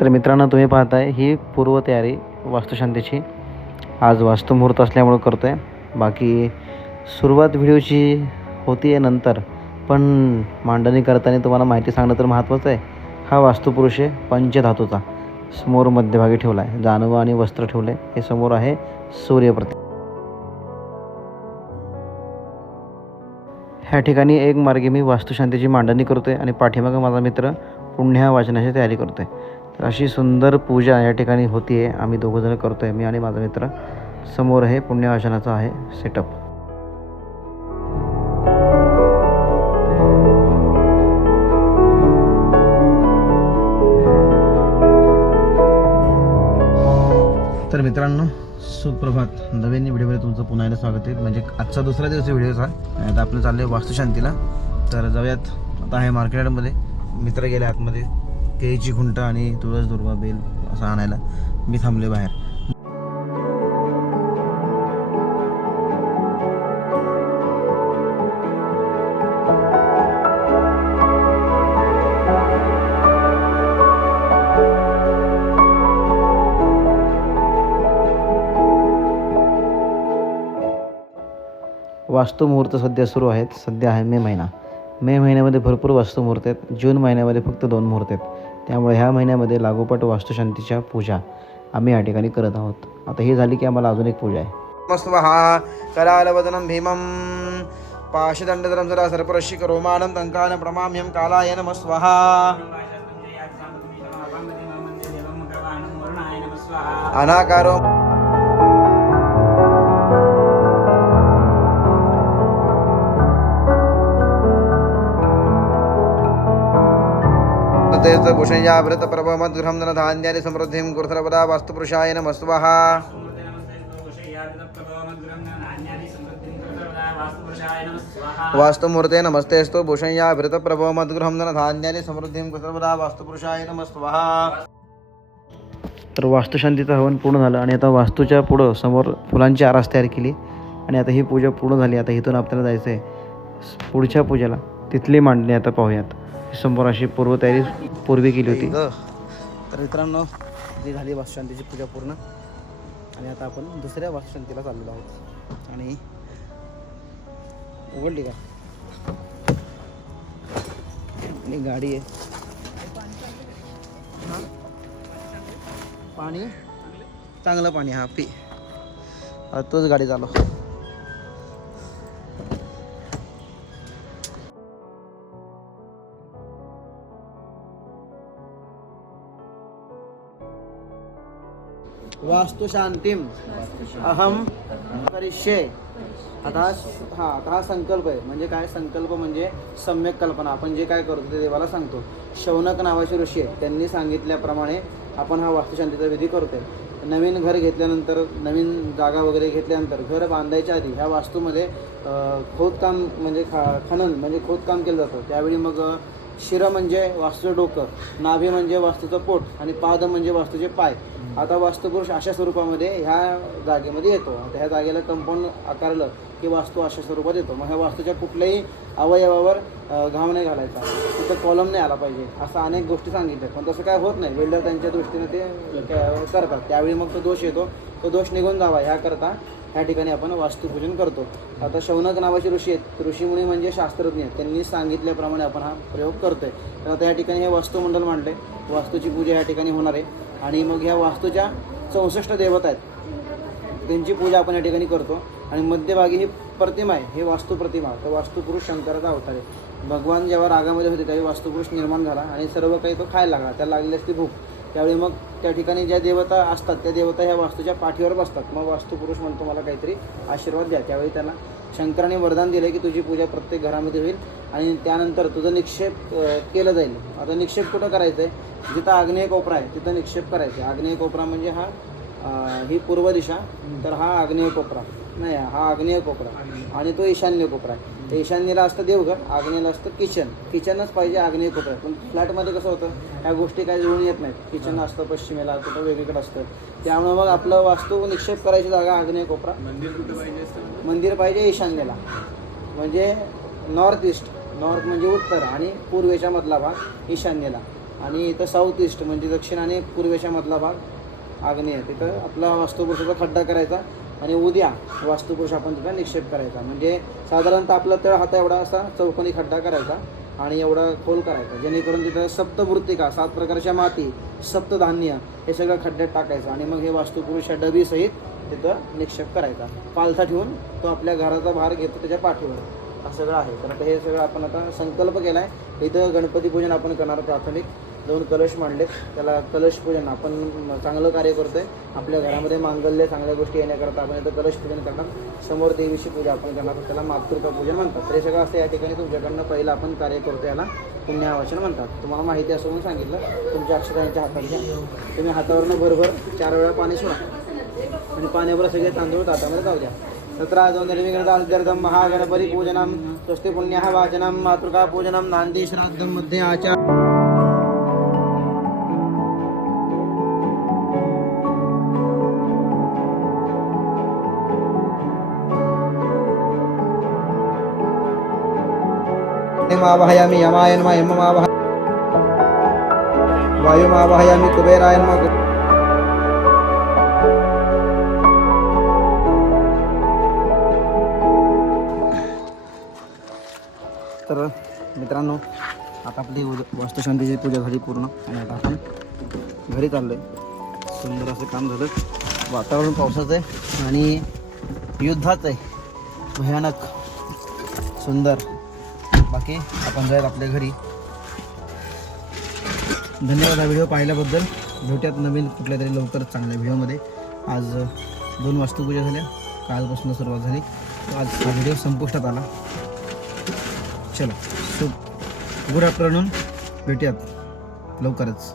तर मित्रांनो तुम्ही पाहताय ही पूर्वतयारी वास्तुशांतीची. आज वास्तुमुहूर्त असल्यामुळं करतो आहे बाकी सुरुवात व्हिडिओची होती आहे नंतर पण मांडणी करताना तुम्हाला माहिती सांगणं तर महत्त्वाचं आहे. हा वास्तुपुरुष आहे पंचधातूचा. समोर मध्यभागी ठेवला आहे जानवं आणि वस्त्र ठेवलं आहे हे समोर आहे सूर्यप्रती ह्या ठिकाणी एक मार्गी मी वास्तुशांतीची मांडणी करतो आहे आणि पाठीमागं माझा मित्र पुण्या वाचनाची तयारी करतो आहे तर अशी सुंदर पूजा या ठिकाणी होती आहे आम्ही दोघंजणं करतो आहे मी आणि माझा मित्र. समोर हे पुण्यवाचनाचा आहे सेटअप तर मित्रांनो सुप्रभात. नवीन व्हिडिओमध्ये तुमचं पुन्हा एकदा स्वागत आहे. म्हणजे आजचा दुसरा दिवस व्हिडिओचा. आता आपलं चाललं आहे वास्तुशांतीला. तर जाऊयात. आता आहे मार्केटमध्ये. मित्र गेले आतमध्ये. केळीची खुंट आणि तुळस दुर्वा बेल असं आणायला मी थांबले बाहेर. वास्तुमुहूर्त सध्या सुरू आहेत. सध्या आहे मे महिना. मे महिन्यामध्ये भरपूर वास्तुमुहूर्त आहेत. जून महिन्यामध्ये फक्त दोन मुहूर्त आहेत. त्यामुळे ह्या महिन्यामध्ये लागोपाठ वास्तुशांतीच्या पूजा आम्ही या ठिकाणी करत आहोत. आता ही झाली की आम्हाला अजून एक पूजा आहे. नमस्वहा करालवदनं भीमं. पाशदण्डधरं सदा सर्परश्यिक रोमानं तंकान प्रमाम्यम कालाय नमः स्वाहा अनाकारो तेच भूषण प्रभमद्गृहं धनधान्यानि समृद्धिं कुरुतरपदा वास्तुपुरुषाय नमः वास्तुमूर्ते नमस्तेस्तु भूषण या धनधान्यानि समृद्धिं कुरुतरपदा वास्तुपुरुषाय नमः तर वास्तुशांतीचं हवन पूर्ण झालं आणि आता वास्तूच्या पुढं समोर फुलांची आरास तयार केली आणि आता ही पूजा पूर्ण झाली. आता इथून आपल्याला जायचं आहे पुढच्या पूजेला. तिथली मांडणी आता पाहूयात. समोर अशी पूर्वतयारी पूर्वी केली होती. तर मित्रांनो जी झाली वासशांतीची पूजा पूर्ण आणि आता आपण दुसऱ्या वासशांतीला चाललेलो आहोत. आणि उघडली का? आणि गाडी आहे. पाणी? चांगलं पाणी हा पी. आता तोच गाडी चालव वास्तुशांतीम। अहम करिष्ये आता हा आता हा संकल्प आहे. म्हणजे काय? संकल्प म्हणजे सम्यक कल्पना. आपण जे काय करतो ते देवाला सांगतो. शौनक नावाचे ऋषी आहेत. त्यांनी सांगितल्याप्रमाणे आपण हा वास्तुशांतीचा विधी करतोय. नवीन घर घेतल्यानंतर नवीन जागा वगैरे घेतल्यानंतर घर बांधायच्या आधी ह्या वास्तूमध्ये खोदकाम म्हणजे खा खनन म्हणजे खोदकाम केलं जातं. त्यावेळी मग शिर म्हणजे वास्तूचं डोकं नाभी म्हणजे वास्तूचं पोट आणि पाद म्हणजे वास्तूचे पाय. आता वास्तुपुरुष अशा स्वरूपामध्ये ह्या जागेमध्ये येतो. आता ह्या जागेला कंपाऊंड आकारलं की वास्तू अशा स्वरूपात येतो. मग ह्या वास्तूच्या कुठल्याही अवयवावर घाव नाही घालायचा. तिथं कॉलम नाही आला पाहिजे. असं अनेक गोष्टी सांगितल्या. पण तसं काय होत नाही. बिल्डर त्यांच्या दृष्टीने ते क- करतात. त्यावेळी मग तो दोष येतो. तो दोष निघून जावा. ह्याकरता ह्या ठिकाणी आपण वास्तुपूजन करतो. आता शौनक नावाचे ऋषी आहेत. ऋषीमुनी म्हणजे शास्त्रज्ञ आहेत. त्यांनी सांगितल्याप्रमाणे आपण हा प्रयोग करतोय. तर आता या ठिकाणी हे वास्तुमंडल मांडले वास्तूची पूजा या ठिकाणी होणार आहे. आणि मग ह्या वास्तूच्या चौसष्ट देवता आहेत. त्यांची पूजा आपण या ठिकाणी करतो. आणि मध्यभागी ही प्रतिमा आहे हे वास्तू प्रतिमा. तर वास्तुपुरुष शंकराचा अवतार आहे. भगवान जेव्हा रागामध्ये होते त्यावेळी वास्तुपुरुष निर्माण झाला आणि सर्व काही तो खायला लागला. त्याला लागली असते भूक. त्यावेळी मग त्या ठिकाणी ज्या देवता असतात त्या देवता ह्या वास्तूच्या पाठीवर बसतात. मग वास्तुपुरुष म्हणतो मला काहीतरी आशीर्वाद द्या. त्यावेळी त्याला शंकराने वरदान दिले की तुझी पूजा प्रत्येक घरामध्ये होईल आणि त्यानंतर तुझं निक्षेप केलं जाईल. आता निक्षेप कुठं करायचं आहे जिथं आग्नेय कोपरा आहे तिथं निक्षेप करायचं. आग्नेय कोपरा म्हणजे हा ही पूर्व दिशा तर हा आग्नेय कोपरा. नाही हा आग्नेय कोपरा. आणि तो ईशान्य कोपरा आहे. ईशान्येला असतं देवघर आग्नेयला असतं किचन. किचनच पाहिजे आग्नेय कोपरा पण फ्लॅटमध्ये कसं होतं ह्या गोष्टी काही जुळून येत नाहीत. किचन असतं पश्चिमेला कुठं वेगळीकडे असतं. त्यामुळे मग आपलं वास्तू निक्षेप करायची जागा आग्नेय कोपरा. मंदिर पाहिजे ईशान्येला. म्हणजे नॉर्थ ईस्ट. नॉर्थ म्हणजे उत्तर आणि पूर्वेच्या मधला भाग ईशान्येला. आणि इथं साऊथ ईस्ट म्हणजे दक्षिण आणि पूर्वेशामधला भाग आग्नेय. तिथं आपला वास्तुपुरुषाचा खड्डा करायचा आणि उद्या वास्तुपुरुष आपण तिथं निक्षेप करायचा. म्हणजे साधारणतः आपला तळ हाता एवढा असा चौकोनी खड्डा करायचा आणि एवढा खोल करायचा. जेणेकरून तिथं सप्तवृत्तिका सात प्रकारच्या माती सप्तधान्य हे सगळं खड्ड्यात टाकायचं आणि मग हे वास्तुपुरुष या डबीसहित तिथं निक्षेप करायचा. पालथा ठेवून तो आपल्या घराचा भार घेतो त्याच्या पाठीवर. असं सगळं आहे. तर आता हे सगळं आपण आता संकल्प केला आहे इथं गणपती पूजन आपण करणार प्राथमिक. दोन कलश मांडलेत त्याला कलश पूजन. आपण चांगलं कार्य करतोय. आपल्या घरामध्ये मांगल्य चांगल्या गोष्टी येण्याकरता आपण इथं कलश पूजन करणार. समोर देवीची पूजा आपण करणार. त्याला मातृका पूजन म्हणतात. ते सगळं असं या ठिकाणी तुमच्याकडनं पहिलं आपण कार्य करतो. याला पुण्यावाचन म्हणतात. तुम्हाला माहिती असं म्हणून सांगितलं. तुमच्या अक्षरांच्या हातात घ्या. तुम्ही हातावरनं भरभर चार वेळा पाणी सोडा. आणि पाण्यावर सगळे तांदूळ ताटामध्ये जाऊ द्या. तत्र निर्विघ्नतार्थं महागणपती पूजनं स्वस्ति पुण्यः वाचनं मातृका पूजनं नांदी श्राद्धं मध्ये आचार वाहयामि यमाय नमः यममावह वायुमावहयामि कुबेराय नमः। कु- तर मित्रांनो आता आपली उद- वास्तुशांतीची पूजा झाली पूर्ण आणि आता आपण घरी चाललो आहे सुंदर असं काम झालं. वातावरण पावसाचं आहे आणि युद्धाचं आहे. भयानक सुंदर. ओके आपण जाऊयात आपल्या घरी. धन्यवाद हा व्हिडिओ पाहिल्याबद्दल. भेटूयात नवीन कुठल्या तरी लवकरच चांगल्या व्हिडिओमध्ये. आज दोन वास्तुपूजा झाल्या. कालपासून सुरुवात झाली. आज हा व्हिडिओ संपुष्टात आला. चला सो गुड आफ्टरनून. भेटूयात लवकरच.